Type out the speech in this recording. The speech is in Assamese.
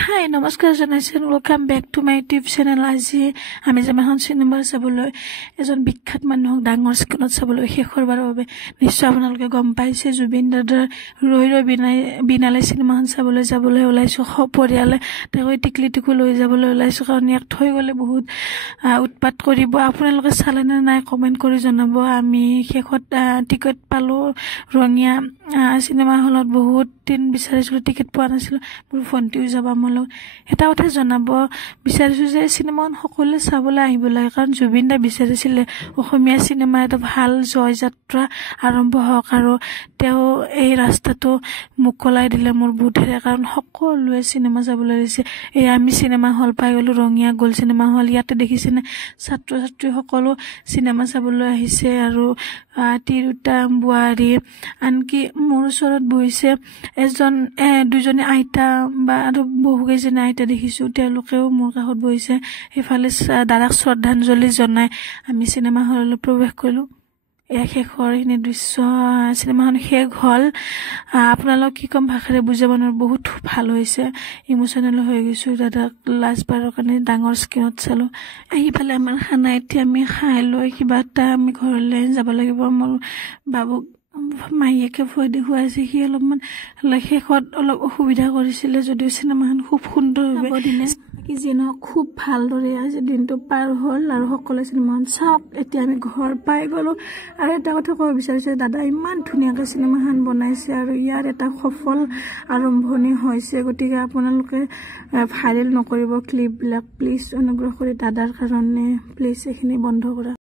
Hi, নমস্কাৰ জনাইছো। Welcome back to my YouTube channel. আজি আমি এখন চিনেমা চাবলৈ এজন বিখ্যাত মানুহক ডাঙৰ স্ক্ৰীনত চাবলৈ শেষৰবাৰৰ বাবে নিশ্চয় আপোনালোকে গম পাইছে জুবিন দাদাৰ ৰৈ ৰৈ বিনালে চিনেমাখন যাবলৈ ওলাইছো। সপৰিয়ালে তেওঁ টিকলিটিকো লৈ যাবলৈ ওলাইছো, কাৰণ ইয়াক থৈ গ'লে বহুত উৎপাত কৰিব। আপোনালোকে চালে নে নাই কমেণ্ট কৰি জনাব। আমি শেষত টিকট পালো ৰঙিয়া চিনেমা হলত। বহুত দিন বিচাৰিছিলো, টিকট পোৱা নাছিলো। মোৰ ভণ্টিও যাব। এটা কথা জনাব বিচাৰিছো যে চিনেমাখন সকলোৱে চাবলৈ আহিব লাগে, কাৰণ জুবিন দা বিচাৰিছিলে অসমীয়া চিনেমা এটা ভাল জয় যাত্ৰা আৰম্ভ হওক, আৰু তেওঁ এই ৰাস্তাটো মুকলাই দিলে মোৰ বোধেৰে, কাৰণ সকলোৱে চিনেমা চাবলৈ দিছে। এই আমি চিনেমা হল পাই গলো, ৰঙিয়া গ'ল চিনেমা হল। ইয়াতে দেখিছেনে ছাত্ৰ ছাত্ৰী সকলো চিনেমা চাবলৈ আহিছে, আৰু তিৰোতা বোৱাৰী, আনকি মোৰ ওচৰত বহিছে দুজনী আইতা বা আৰু বহুকেইজনী আইতা দেখিছো, তেওঁলোকেও মোৰ কাষত বহিছে। সেইফালে দাদাক শ্ৰদ্ধাঞ্জলি জনাই আমি চিনেমা হললৈ প্ৰৱেশ কৰিলো। এয়া শেষৰ এইখিনি দৃশ্য। চিনেমাখন শেষ হল। আপোনালোক কি কম ভাষাৰে বুজাব নোৱাৰো, বহুত ভাল হৈছে। ইমোচনেল হৈ গৈছো। দাদাক লাষ্টবাৰৰ কাৰণে ডাঙৰ স্ক্ৰীনত চালো। আহিফালে আমাৰ খানা, এতিয়া আমি খাই লৈ কিবা এটা আমি ঘৰলৈ যাব লাগিব। মোৰ বাবুক মাহীয়েকে ভয় দেখুৱাইছে, সি অলপমান শেষত অলপ অসুবিধা কৰিছিলে, যদিও চিনেমাখন খুব সুন্দৰভাৱে দিলে। কি যি নহওক খুব ভালদৰে আজি দিনটো পাৰ হ'ল, আৰু সকলোৱে চিনেমাখন চাওক। এতিয়া আমি ঘৰ পাই গ'লো। আৰু এটা কথা ক'ব বিচাৰিছে, দাদা ইমান ধুনীয়াকৈ চিনেমাখন বনাইছে, আৰু ইয়াৰ এটা সফল আৰম্ভণি হৈছে। গতিকে আপোনালোকে ভাইৰেল নকৰিব ক্লিপবিলাক প্লিজ, অনুগ্ৰহ কৰি দাদাৰ কাৰণে প্লিজ এইখিনি বন্ধ কৰা।